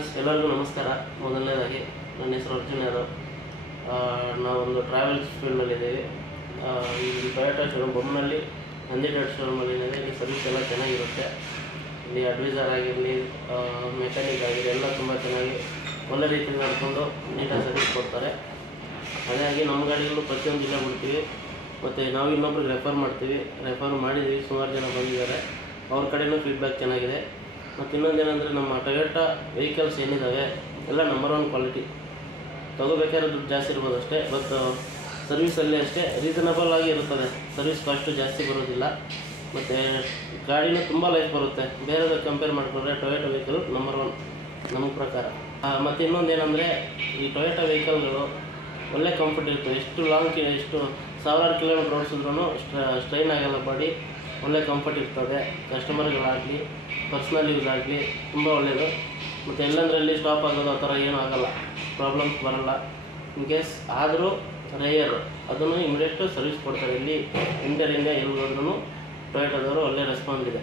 Friends ಎಲ್ಲರಿಗೂ ನಮಸ್ಕಾರ. ಮೊದಲನೇದಾಗಿ ನನ್ನ ಹೆಸರು ಅರ್ಜುನ್ ಯಾದವ್. ನಾವೊಂದು ಟ್ರಾವೆಲ್ಸ್ ಫೀಲ್ಡಲ್ಲಿದ್ದೀವಿ. ಇಲ್ಲಿ ಟೊಯೋಟಾ ಶೋರೂಮ್ ಬೊಮ್ಮನಲ್ಲಿ ನಂದಿ ಟೊಯೋಟಾ ಶೋರೂಮಲ್ಲಿ ಏನಿದೆ, ಇಲ್ಲಿ ಸರ್ವಿಸ್ ಎಲ್ಲ ಚೆನ್ನಾಗಿರುತ್ತೆ. ಇಲ್ಲಿ ಅಡ್ವೈಸರ್ ಆಗಿರಲಿ, ಮೆಕ್ಯಾನಿಕ್ ಆಗಿರಲಿ ಎಲ್ಲ ತುಂಬ ಚೆನ್ನಾಗಿ ಒಳ್ಳೆ ರೀತಿಯಲ್ಲಿ ನಡ್ಕೊಂಡು ನೀಟಾಗಿ ಸರ್ವಿಸ್ ಕೊಡ್ತಾರೆ. ಹಾಗಾಗಿ ನಮ್ಮ ಗಾಡಿಗಳು ಪ್ರತಿಯೊಂದು ಜಿಲ್ಲೆ ಬಿಡ್ತೀವಿ ಮತ್ತು ನಾವು ಇನ್ನೊಬ್ರಿಗೆ ರೆಫರ್ ಮಾಡ್ತೀವಿ. ರೆಫರ್ ಮಾಡಿದ್ದೀವಿ, ಸುಮಾರು ಜನ ಬಂದಿದ್ದಾರೆ. ಅವ್ರ ಕಡೆಯೂ ಫೀಡ್ಬ್ಯಾಕ್ ಚೆನ್ನಾಗಿದೆ. ಮತ್ತು ಇನ್ನೊಂದೇನೆಂದರೆ ನಮ್ಮ ಟೊಯೋಟಾ ವೆಹಿಕಲ್ಸ್ ಏನಿದ್ದಾವೆ ಎಲ್ಲ ನಂಬರ್ 1 ಕ್ವಾಲಿಟಿ. ತೊಗೋಬೇಕಾದ್ರೆ ದುಡ್ಡು ಜಾಸ್ತಿ ಇರ್ಬೋದು ಅಷ್ಟೇ, ಬಟ್ ಸರ್ವಿಸಲ್ಲಿ ಅಷ್ಟೇ ರೀಸನಬಲ್ ಆಗಿ ಇರುತ್ತದೆ. ಸರ್ವಿಸ್ ಕಾಸ್ಟು ಜಾಸ್ತಿ ಬರೋದಿಲ್ಲ ಮತ್ತು ಗಾಡಿನೂ ತುಂಬ ಲೈಫ್ ಬರುತ್ತೆ. ಬೇರೆದು ಕಂಪೇರ್ ಮಾಡಿಕೊಂಡ್ರೆ ಟೊಯೋಟಾ ವೆಹಿಕಲ್ ನಂಬರ್ 1 ನಮ್ಮ ಪ್ರಕಾರ. ಮತ್ತು ಇನ್ನೊಂದೇನೆಂದರೆ ಈ ಟೊಯೋಟಾ ವೆಹಿಕಲ್ಗಳು ಒಳ್ಳೆ ಕಂಫರ್ಟ್ ಇರ್ತವೆ. ಎಷ್ಟು ಸಾವಿರಾರು ಕಿಲೋಮೀಟ್ರ್ ಓಡಿಸಿದ್ರೂ ಸ್ಟ್ರೈನ್ ಆಗಲ್ಲ ಬಾಡಿ. ಒಳ್ಳೆ ಕಂಫರ್ಟ್ ಇರ್ತದೆ. ಕಸ್ಟಮರ್ಗಳಾಗಲಿ, ಪರ್ಸ್ನಲ್ ಯೂಸ್ ಆಗಲಿ ತುಂಬ ಒಳ್ಳೆಯದು. ಮತ್ತು ಎಲ್ಲಂದ್ರಲ್ಲಿ ಸ್ಟಾಪ್ ಆಗೋದು ಆ ಥರ ಏನೂ ಆಗೋಲ್ಲ, ಪ್ರಾಬ್ಲಮ್ಸ್ ಬರೋಲ್ಲ. ಇನ್ ಕೇಸ್ ಆದರೂ ರೇಯರ್ ಅದನ್ನು ಇಮಿಡಿಯೇಟ್ ಸರ್ವಿಸ್ ಕೊಡ್ತಾರೆ. ಇಲ್ಲಿ ಇಂಡಿಯಾ ಎಲ್ಲಿ ಹೋದ್ರೂ ಟೊಯೋಟಾದವರು ಒಳ್ಳೆ ರೆಸ್ಪಾನ್ಸ್ ಇದೆ.